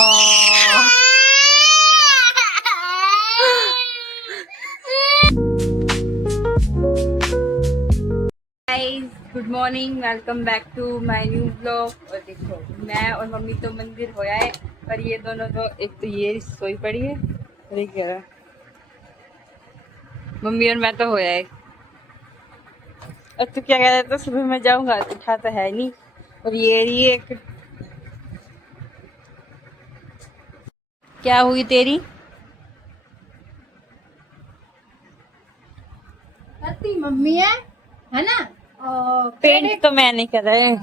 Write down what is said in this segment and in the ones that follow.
Guys, good morning, welcome back to my new blog. और देखो, मैं और मम्मी तो मंदिर होया है, पर ये दोनों तो, एक तो ये सोई पड़ी है और एक क्या है? मम्मी और मैं तो होया है। और तू क्या कह रहा था? सुबह मैं जाऊंगा, उठा तो है नहीं। और ये एक क्या हुई तेरी? मम्मी है ना। पेंट तो मैं नहीं कर रहा है।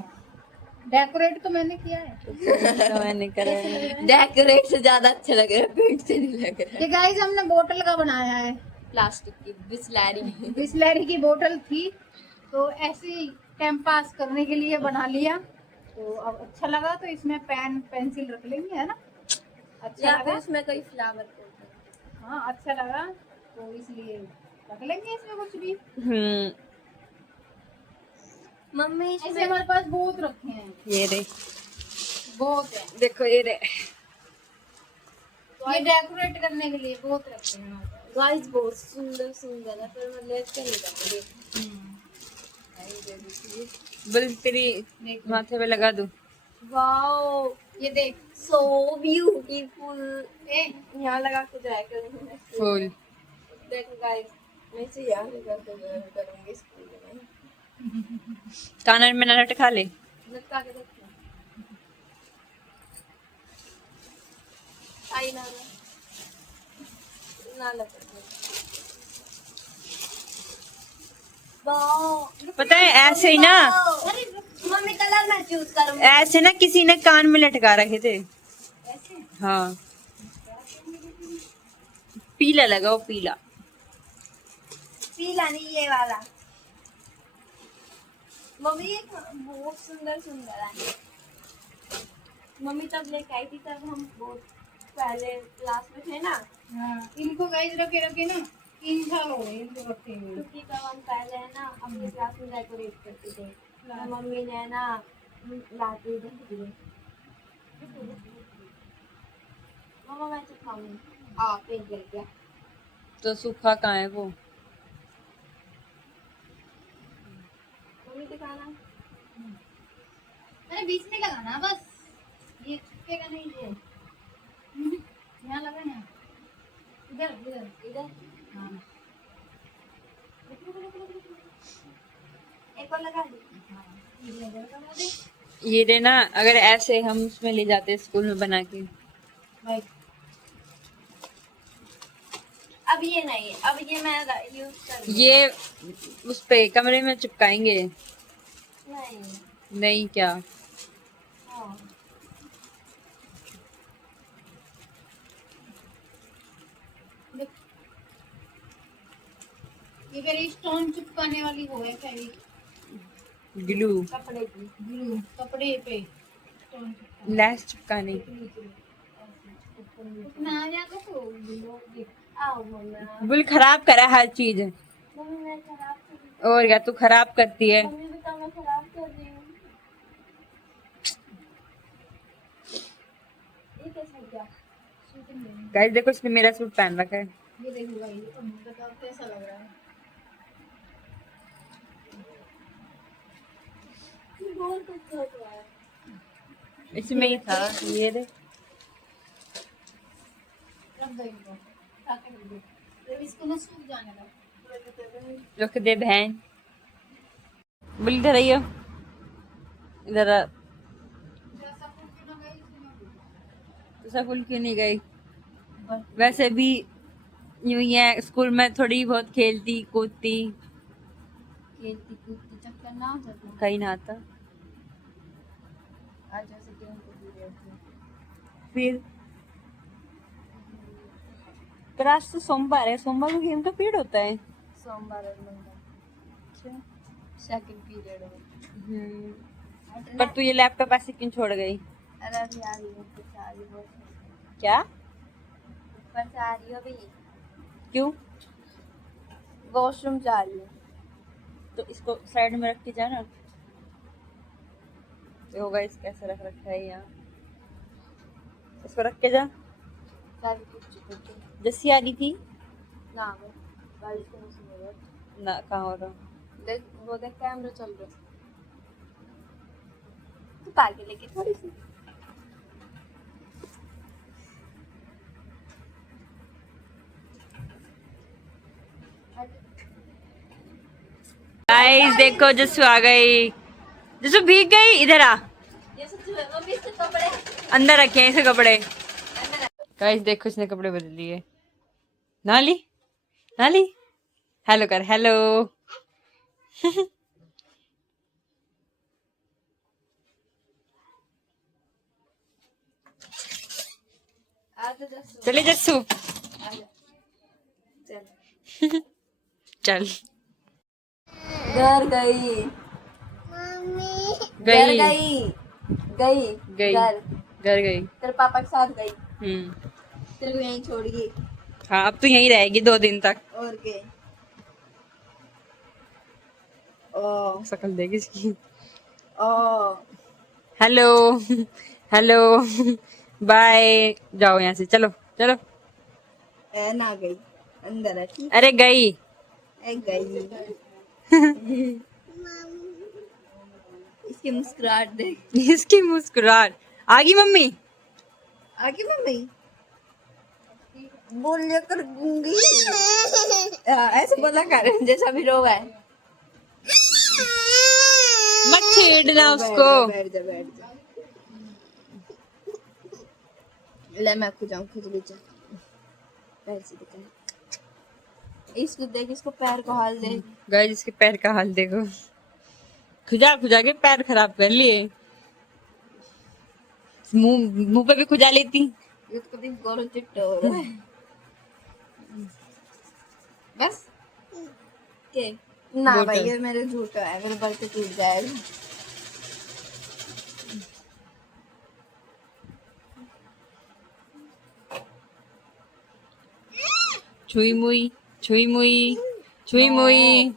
डेकोरेट तो मैंने किया है। तो मैं नहीं कर रहा है। डेकोरेट से ज्यादा अच्छा लग रहा है, पेंट से नहीं लग रहा है। ये गाइस हमने बोतल का बनाया है, प्लास्टिक की बिस्लैरी। बिस्लरी की बोतल थी तो ऐसे ही टाइम पास करने के लिए बना लिया। तो अब अच्छा लगा तो इसमें पेन पेंसिल रख लेंगे, है ना। अच्छा या फिर लगा, उसमें कोई फ्लावर। हाँ अच्छा लगा तो इसलिए रख लेंगे इसमें कुछ भी। मम्मी ऐसे हमारे पास बहुत रखे हैं, ये रे, बहुत है। देखो ये रे। तो ये डेकोरेट करने के लिए बहुत रखे हैं हमारे पास। गाइस बहुत सुंदर सुंदर है, पर मतलब इसका नहीं लग बोल तेरी देख माथे पे लगा दूं। वाओ, ये देख, सो ब्यूटीफुल। ए यहाँ लगा के जाया करूँगी। फूल देखो गाइस, मैं इसे यहाँ लगा के जाया करूँगी स्कूल में। कानन में नट खा ले। लटका के देखो। आई ना ना लटक। वाओ, पता है ऐसे ही ना, अरे मम्मी कलर मैं चूज करूँगी। ऐसे ना किसी ने कान में लटका रखे थे। ऐसे हाँ, पीला लगाओ, पीला। पीला नहीं, ये वाला। मम्मी ये बहुत सुंदर सुंदर है। मम्मी तब लेके आई थी, तब हम बहुत पहले क्लास में थे ना, हाँ, इनको गाइस रखे रखे ना 3 साल हो गए इनको रखे हुए। क्योंकि तब हम पहले है ना अपने क्लास में डेकोरेट करते थे। तो मम्मी ने ना लाती थी। मम्मा मैं तो खाऊंगी। पेंट लग गया। तो सूखा कहाँ है वो? मम्मी दिखाना। अरे बीच में लगाना बस, ये चिपकेगा नहीं। ये यहाँ लगा, यहाँ इधर इधर इधर हाँ। एक और लगा दी। इधर लगा दे ये रे ना, अगर ऐसे हम उसमें ले जाते स्कूल में बना के। भाई। अब ये नहीं, अब ये मैं यूज कर ये उस पे कमरे में चिपकाएंगे। नहीं। नहीं क्या? हाँ देख, ये फिर स्टोन चिपकाने वाली वो है फेविक ग्लू, कपड़े की। ग्लू, कपड़े पे स्टोन चिपकाने। लैस चिपकाने। इतना आ जाता तो ग्लू देख। आओ मम्मा। बुल खराब करा हर चीज। मम्मी मैं खराब कर रही और क्या, तू खराब करती है। हूँ। मम्मी भी तो मैं खराब कर रही हूँ। ये कैसा हो गया? शूटिंग लेनी। गाइस देखो, इसने मेरा सूट पहन रखा है। ये देखो भाई, ये तो बताओ कैसा लग रहा है। ये बहुत अच्छा हो रहा है। इसमें ही था ये रे। रख दो इनको, ताकि रख दो। फिर इसको ना सूख जाने दो। रख दे बहन। बुल इधर आइयो, इधर आ। जैसा कुछ ना गई इसमें तो स्कूल क्यों नहीं गई? वैसे भी यूं ही है, स्कूल में थोड़ी बहुत खेलती कूदती। खेलती कूदती चक्कर ना हो जाता। कहीं ना आता। आज जैसे गेम को भी रहती है। फिर पर आज तो सोमवार है, सोमवार को गेम का पीरियड होता है। सोमवार और मंगलवार सेकंड पीरियड हो। पर तू ये लैपटॉप ऐसे क्यों छोड़ गई? अरे अभी आ रही हूँ, ऊपर से आ रही हूँ। क्या? ऊपर से आ रही हूँ अभी, क्यों? वॉशरूम जा रही हूँ। तो इसको साइड में रख के जाना। देखो गाइस कैसे रख रखा है यहाँ। इसको रख के जा। जस्सी आ रही थी ना बारिश का मौसम हो रहा है। ना, कहाँ हो रहा? देख वो देख कैमरा चल रहा है। तू पार्क लेके थोड़ी सी गाइस देखो जस्सू आ गई। जस्सू भीग गई, इधर आ। ये सब मम्मी इसके कपड़े अंदर रखे हैं इसे कपड़े। गाइस देखो इसने कपड़े बदल लिए। नाली नाली हेलो कर, हेलो। आ तो जस्ट चले जस्सू, चल चल। घर गई घर गई गई गई गई घर घर गई। तेरे पापा के साथ गई। हम्म। तेरे को यहीं छोड़ गई हाँ अब तो यहीं रहेगी 2 दिन तक। और के ओ शक्ल देगी इसकी। ओ हेलो हेलो बाय। जाओ यहाँ से, चलो चलो। ए ना गई अंदर है ठीक अरे गई। है गई इसकी मुस्कुराहट देख इसकी मुस्कुराहट। आ गई मम्मी। आगे मम्मी बोल लिया कर दूंगी ऐसे बोला कर जैसा भी रोवा है। मत छेड़ना उसको। बैठ जा बैठ जा ले मैं खुद जाऊँ खुद ले जा पैर से दिखा इसको देख इसको पैर को हाल दे। गाइस इसके पैर का हाल देखो, खुजा खुजा के पैर खराब कर लिए। मुंह पे भी खुजा लेती। ये तो कभी गोरो चिट्टा हो रहा है बस के ना बोतल। भाई ये मेरे झूठा है मेरे बल से टूट जाएगा। छुई मुई छुई मुई छुई मुई।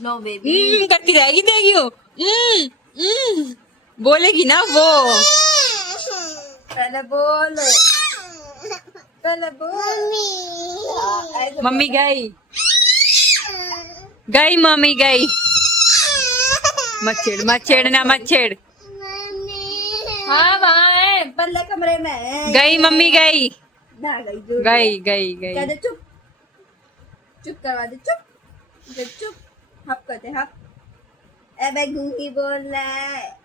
नो बेबी करती रहेगी, देगी वो। बोलेगी ना वो। पहले बोल पहले बोल ऐसे मम्मी गई गई मम्मी गई। मत छेड़ना मत छेड़। हाँ वहाँ है पल्ले कमरे में है। गई मम्मी गई ना गई जो गई गई कह गई। दे चुप चुप करवा दे चुप दे चुप हप करते हप अबे गूंगी बोल रहा है।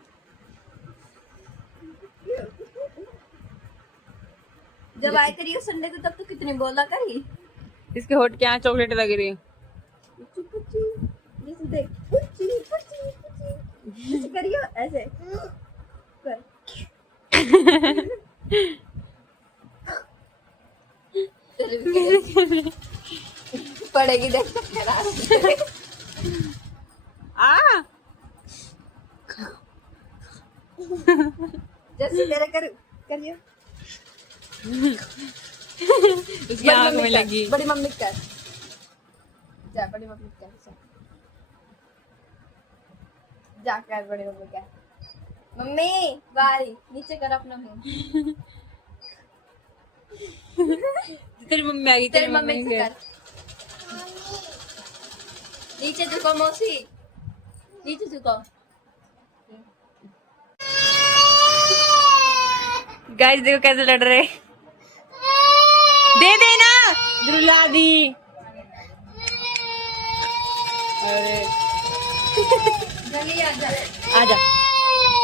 जब आई करी संडे को तब तो कितनी बोला करी इसके होठ के यहाँ चॉकलेट लग रही है। पुच्ची पुच्ची जैसे देख पुच्ची पुच्ची पुच्ची ऐसे करियो ऐसे कर पड़ेगी देख आ जैसे तेरे कर करियो उसकी आंख में लगी। बड़ी मम्मी कर जा बड़ी मम्मी कर जा कर बड़ी मम्मी कर मम्मी बारी नीचे कर अपना मुंह तेरी मम्मी आ गई। तेरी मम्मी से कर नीचे झुको मौसी नीचे झुको गाइस देखो कैसे लड़ रहे। दे देना रुला दी। अरे जल्दी आ जा आजा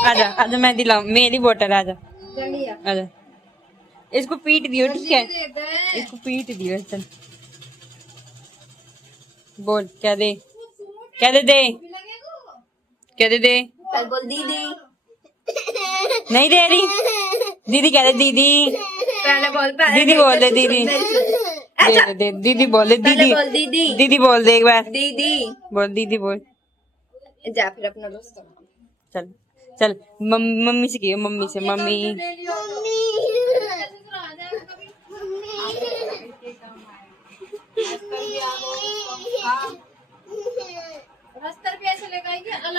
आजा आजा, मैं दिलाऊं मेरी बोतल। आजा जल्दी आ आजा। इसको पीट दियो, ठीक है? इसको पीट दियो। चल बोल क्या दे, क्या दे दे, क्या दे दे। कल बोल दीदी नहीं दे रही दीदी, क्या दे दीदी। पहले बोल पहले दीदी बोल दे दीदी। दे दे दीदी बोल दे दीदी। बोल दीदी दीदी बोल दे एक बार। दीदी बोल दीदी बोल। जा फिर अपना दोस्त चल चल मम्मी से कियो, मम्मी से। मम्मी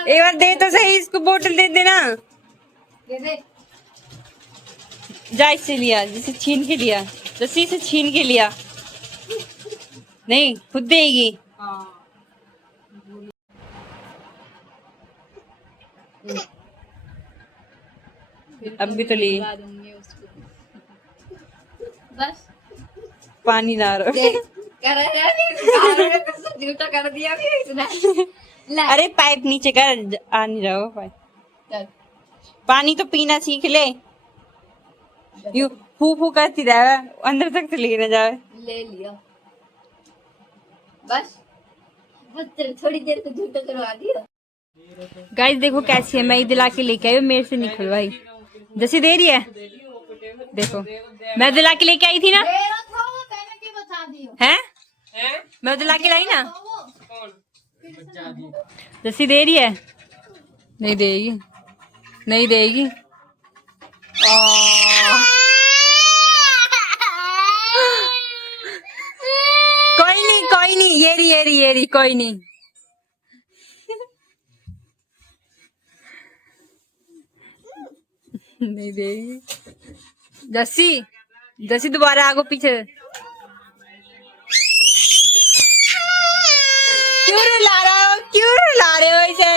एक बार दे तो सही, इसको बोतल दे देना। दे दे जा इससे लिया, जिसे छीन के लिया, जस्सी से छीन के लिया। नहीं खुद देगी। अब भी तो ली। बस पानी ना रहा। झूठा कर दिया भी इसने। अरे पाइप नीचे कर, आ नहीं रहा पाइप। चल पानी तो पीना सीख ले। यू फू फू करती रहे, अंदर तक तो लेके न जाए। ले लिया बस थोड़ी देर तो झूठा करवा दिया। गाइस देखो कैसी है, मैं ही दिला के लेके आई हूँ, मेरे से नहीं खुलवाई। जैसी दे रही है देखो, मैं दिला के लेके आई थी ना। मेरा था वो, कहने की बता दियो हैं? मैं दिला के लाई ना। वो जैसी दे रही है, नहीं देगी, नहीं देगी। कोई नहीं कोई नहीं, ये रही कोई नहीं। नहीं देगी। जस्सी जस्सी दोबारा आगो पीछे। क्यों रुला रहे हो इसे?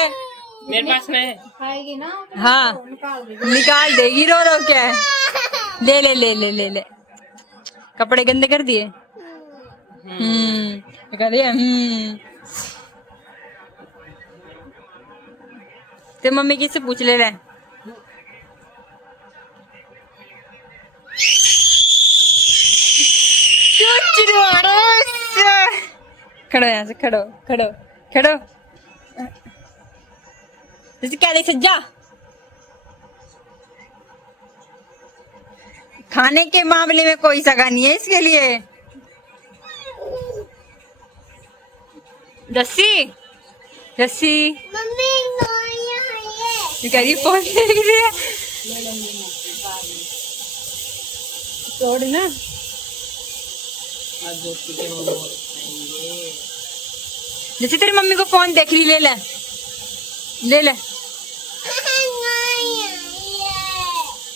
मेरे पास में है। खाएगी ना तो हाँ निकाल देगी रो रो के। ले ले ले ले ले ले, कपड़े गंदे कर दिए। कर दिए। ते मम्मी किससे पूछ ले रहे? खड़ो यहाँ से, खड़ो खड़ो खड़ो। जैसे क्या देख जा, खाने के मामले में कोई सगा नहीं है इसके लिए। जस्सी जस्सी मम्मी ये कह रही फोन देख रही है। छोड़ ना, जैसे तेरी मम्मी को फोन देख ली, ले ले ले ले।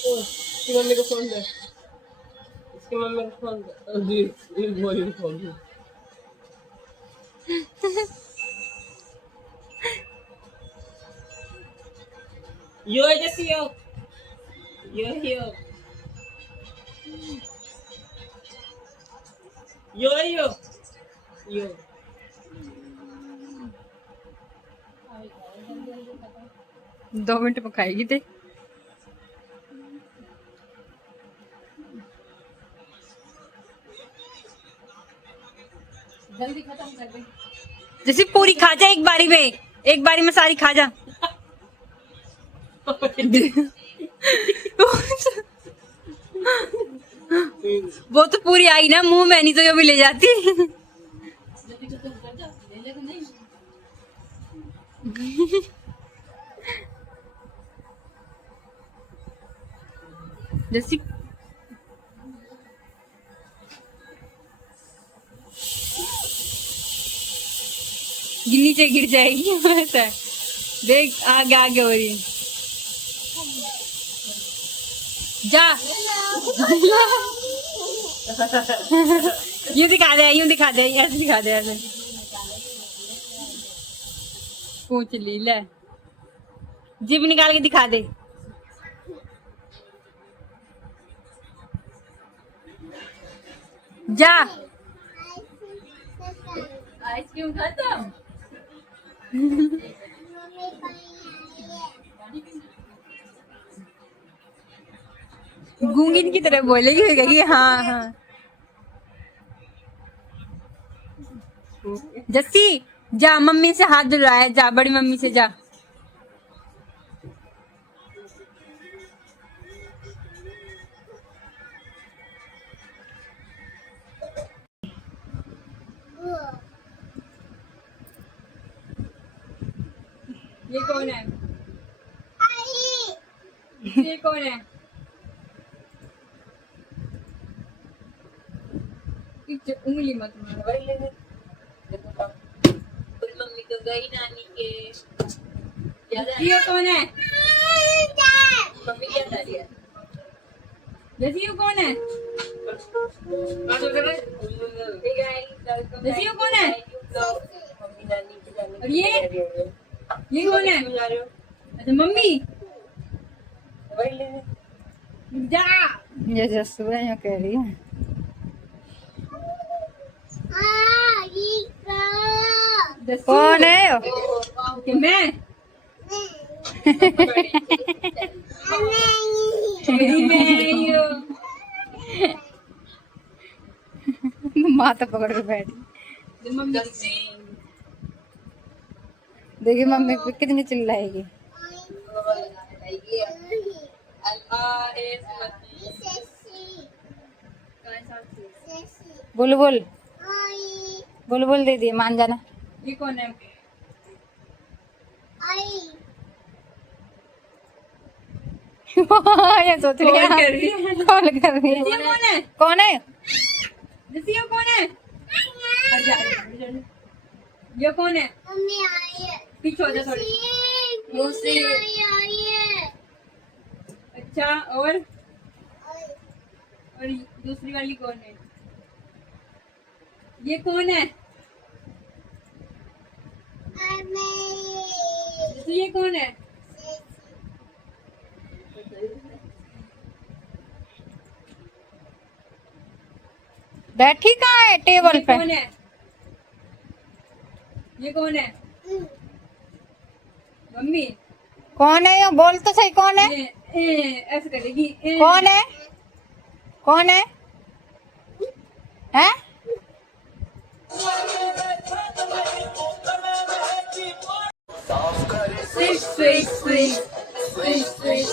इसकी मम्मी को फोन दे, इसकी मम्मी को फोन दे। ये बोली फोन दे। यो जैसी यो यो यो यो यो यो 2 मिनट में खाएगी ते। जल्दी खत्म कर दे। जैसे पूरी खा जा एक बारी में, एक बारी में सारी खा जा। वो तो पूरी आई ना मुंह में, नहीं तो ये भी ले जाती। जल्दी खत्म कर जा, ले ले तो नहीं। जैसी नीचे गिर जाएगी वैसा। देख आगे आगे हो रही है। जा यूं दिखा दे, यूं दिखा दे, ऐसे दिखा दे, ऐसे पूछ ली ले, जीभ निकाल के दिखा दे। जा आइसक्रीम खत्म। गूंगी की तरह बोलेगी, कहेगी हाँ हाँ। जस्सी जा मम्मी से हाथ धुलाए, जा बड़ी मम्मी से जा। ये कौन है? ये कौन है? उंगली मत मारो भाई, ले ले। मम्मी तो गई नानी के। ये कौन है? मम्मी क्या कर रही है? जैसी यू कौन है? जैसी यू कौन है? और ये कौन है? अच्छा मम्मी जा। ये जस्सू है, यहाँ कह रही है जस्सू। कौन है? कि मैं माथा पकड़ के बैठी। मम्मी देखिए मम्मी पे कितनी चिल्लाएगी। बुलबुल बुलबुल दीदी मान जाना। ये कौन है? ये सोच रही कॉल कर है रही है। कॉल कर रही है। ये कौन है? कौन है? जैसी ये कौन है? ये कौन है? पीछे हो जा थोड़ी। अच्छा और दूसरी वाली कौन है? ये कौन है? तो ये कौन है? बैठी कहाँ है? टेबल ये पे। कौन है? ये कौन है? मम्मी कौन है? ये बोल तो सही, कौन है? ऐसे करेगी। कौन है? कौन है? हैं? Switch switch switch switch switch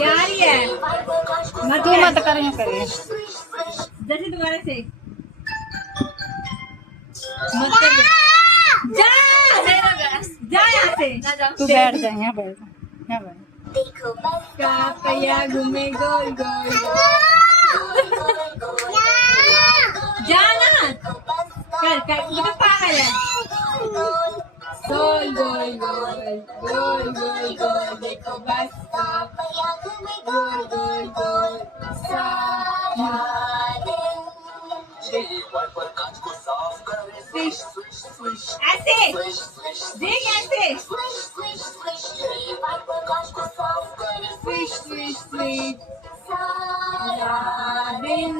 यार ये तू मत कर, यूं करिए। जैसे दोबारा से मत कर जा जा यहाँ से। तू बैठ जा, यहाँ बैठ जा, यहाँ बैठ। का पहिया घूमे गोल गोल जा ना कर कर तू तो पागल है। गोल गोल गोल गोल गोल गोल देखो बस का गोल गोल गोल ऐसे देख ऐसे स्विच स्विच स्विच सारा दिन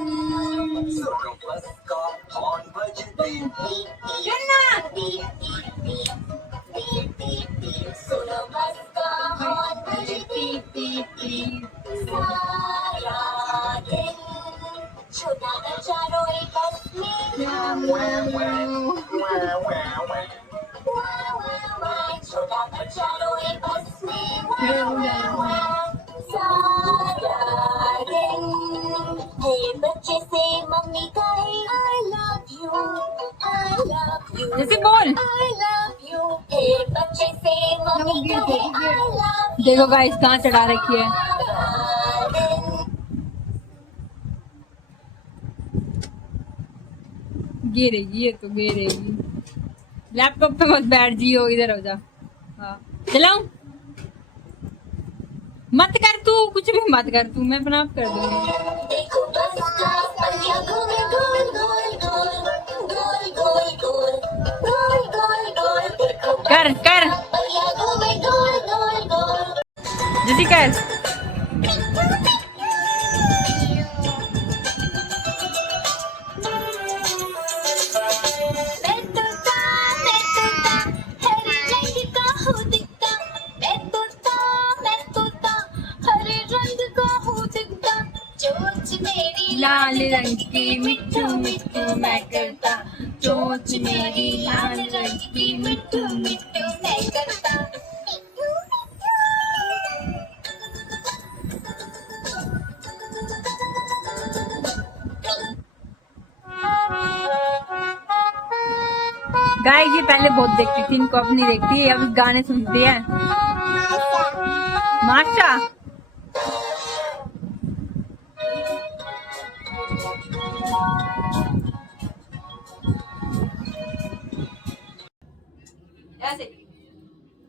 बच्चे से मम्मी कहे I love you, I love you, जैसे बोल I love you। बच्चे से मम्मी कहे I love you। देखो गाइस कहाँ चढ़ा रखी है। गिरेगी ये तो गिरेगी। लैपटॉप पे मत बैठ जियो, इधर हो जा। हाँ चलाऊं? मत कर तू, कुछ भी मत कर तू, मैं अपना आप कर दूंगी। देखो बस का पहिया घूमे गोल गोल गोल गोल गोल गोल गोल गोल गोल। देखो कर कर पहिया घूमे गोल गोल गोल। जैसी कर। हरे रंग का हूँ दिखता, मैं तोता हरे रंग का हूँ दिखता। चोंच मेरी लाल रंग की मिट्ठू मिट्ठू मैं करता, चोंच मेरी लाल रंग की मिट्ठू मिट्टू मैं करता। गाइस ये पहले बहुत देखती थी, इनको अब नहीं देखती है, अब गाने सुनती है। माशा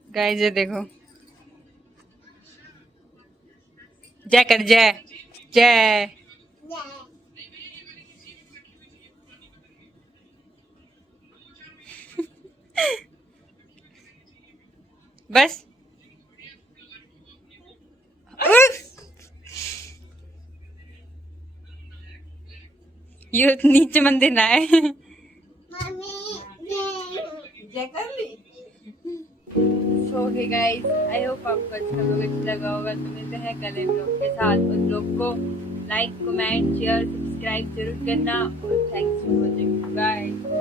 गाइस ये देखो जय कर जय जय। बस ये नीचे मंदिर ना है। जय कर ली। सो हे गाइस, आई होप आपको अच्छा व्लॉग अच्छा लगा होगा। तो मिलते हैं कल एक व्लॉग के साथ। उन लोग को लाइक कमेंट शेयर सब्सक्राइब जरूर करना और थैंक्स फॉर वॉचिंग। बाय।